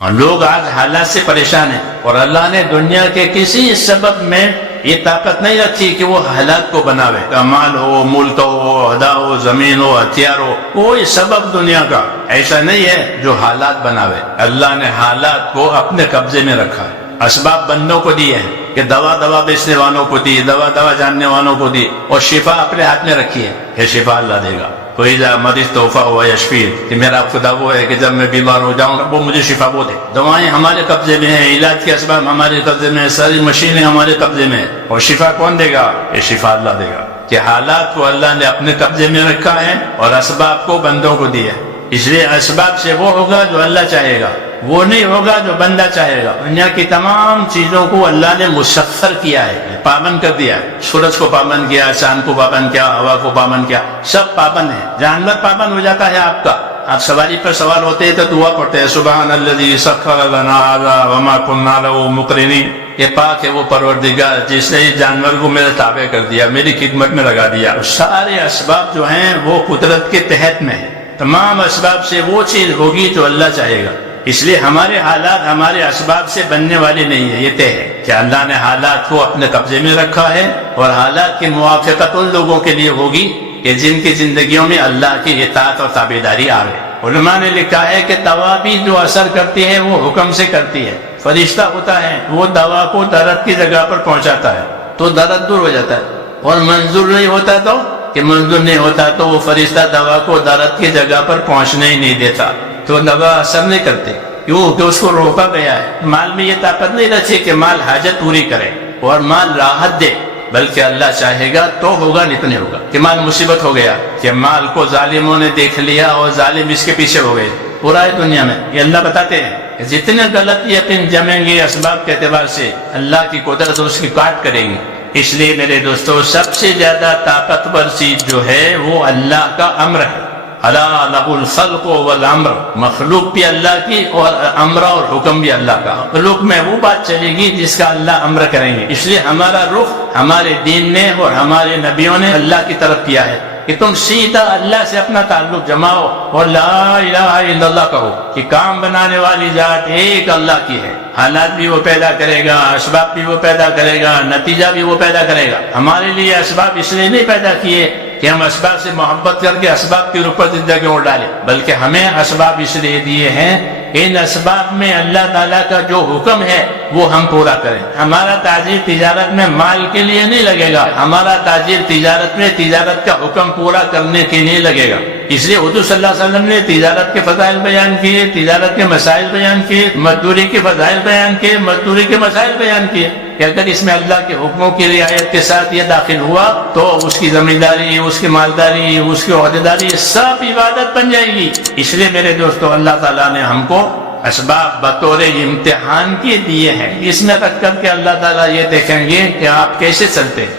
اور لوگ آج حالات سے پریشان ہیں، اور اللہ نے دنیا کے کسی سبب میں یہ طاقت نہیں رکھی کہ وہ حالات کو بناوے، مال ہو، ملک ہو، عہدہ ہو، زمین ہو، ہتھیار ہو، کوئی سبب دنیا کا ایسا نہیں ہے جو حالات بناوے۔ اللہ نے حالات کو اپنے قبضے میں رکھا ہے، اسباب بندوں کو دیے ہیں کہ دوا بیچنے والوں کو دی، دوا جاننے والوں کو دی، اور شفا اپنے ہاتھ میں رکھی ہے کہ شفا اللہ دے گا۔ کوئی مریض توحفہ ہوا یشفی، کہ میرا خدا وہ ہے کہ جب میں بیمار ہو جاؤں وہ مجھے شفا وہ دے۔ دوائیں ہمارے قبضے میں ہیں، علاج کے اسباب ہمارے قبضے میں ہیں، ساری مشینیں ہمارے قبضے میں ہیں، اور شفا کون دے گا؟ یہ شفا اللہ دے گا۔ کہ حالات کو اللہ نے اپنے قبضے میں رکھا ہے اور اسباب کو بندوں کو دیا ہے، اس لیے اسباب سے وہ ہوگا جو اللہ چاہے گا، وہ نہیں ہوگا جو بندہ چاہے گا۔ دنیا کی تمام چیزوں کو اللہ نے مسخر کیا ہے، پابند کر دیا ہے۔ سورج کو پابند کیا، چاند کو پابند کیا، ہوا کو پابند کیا، سب پابند ہے۔ جانور پابند ہو جاتا ہے آپ کا، آپ سواری پر سوار ہوتے ہیں تو دعا پڑھتے ہیں سبحان الذی سخر لنا ھذا وما كنا له مقرنین، یہ پاک ہے وہ پروردگار جس نے جانور کو میرے تابع کر دیا، میری خدمت میں لگا دیا۔ سارے اسباب جو ہیں وہ قدرت کے تحت میں ہیں، تمام اسباب سے وہ چیز ہوگی جو اللہ چاہے گا۔ اس لیے ہمارے حالات ہمارے اسباب سے بننے والے نہیں ہیں، یہ طے ہے کہ اللہ نے حالات کو اپنے قبضے میں رکھا ہے، اور حالات کی موافقت ان لوگوں کے لیے ہوگی کہ جن کی زندگیوں میں اللہ کی اطاعت اور تابعداری آ گئی۔ علماء نے لکھا ہے کہ دوا بھی جو اثر کرتی ہے وہ حکم سے کرتی ہے۔ فرشتہ ہوتا ہے وہ دوا کو درد کی جگہ پر پہنچاتا ہے تو درد دور ہو جاتا ہے، اور منظور نہیں ہوتا تو کہ منظور نہیں ہوتا تو وہ فرشتہ دوا کو درد کی جگہ پر پہنچنے ہی نہیں دیتا، تو دوا اثر نہیں کرتے، کیوں کہ اس کو روکا گیا ہے۔ مال میں یہ طاقت نہیں رکھی کہ مال حاجت پوری کرے اور مال راحت دے، بلکہ اللہ چاہے گا تو ہوگا، نہیں تو نہیں ہوگا۔ کہ مال مصیبت ہو گیا، کہ مال کو ظالموں نے دیکھ لیا اور ظالم اس کے پیچھے ہو گئے پورا ہے دنیا میں۔ یہ اللہ بتاتے ہیں کہ جتنے غلط یقین جمیں گے اسباب کے اعتبار سے، اللہ کی قدرت اس کی کاٹ کرے گی۔ اس لیے میرے دوستو، سب سے زیادہ طاقتور چیز جو ہے وہ اللہ کا امر ہے۔ الا لہ الخلق والامر، مخلوق بھی اللہ کی اور امر اور حکم بھی اللہ کا۔ مخلوق میں وہ بات چلے گی جس کا اللہ امر کریں گے۔ اس لیے ہمارا رخ ہمارے دین نے اور ہمارے نبیوں نے اللہ کی طرف کیا ہے کہ تم سیدھا اللہ سے اپنا تعلق جماؤ اور لا الہ الا اللہ کہو کہ کام بنانے والی ذات ایک اللہ کی ہے۔ حالات بھی وہ پیدا کرے گا، اسباب بھی وہ پیدا کرے گا، نتیجہ بھی وہ پیدا کرے گا۔ ہمارے لیے اسباب اس لیے نہیں پیدا کیے کہ ہم اسباب سے محبت کر کے اسباب کے اوپر زندگی اڑ ڈالیں، بلکہ ہمیں اسباب اس لیے دیے ہیں ان اسباب میں اللہ تعالیٰ کا جو حکم ہے وہ ہم پورا کریں۔ ہمارا تاجر تجارت میں مال کے لیے نہیں لگے گا، ہمارا تاجر تجارت میں تجارت کا حکم پورا کرنے کے لیے لگے گا۔ اس لیے حضور صلی اللہ علیہ وسلم نے تجارت کے فضائل بیان کیے، تجارت کے مسائل بیان کیے، مزدوری کے فضائل بیان کیے، مزدوری کے مسائل بیان کیے کہ اگر اس میں اللہ کے حکموں کی رعایت کے ساتھ یہ داخل ہوا تو اس کی زمینداری، اس کی مالداری، اس کی عہدیداری سب عبادت بن جائے گی۔ اس لیے میرے دوستو، اللہ تعالیٰ نے ہم کو اسباب بطور امتحان کے دیے ہیں، اس میں رکھ کر کے اللہ تعالیٰ یہ دیکھیں گے کہ آپ کیسے چلتے ہیں۔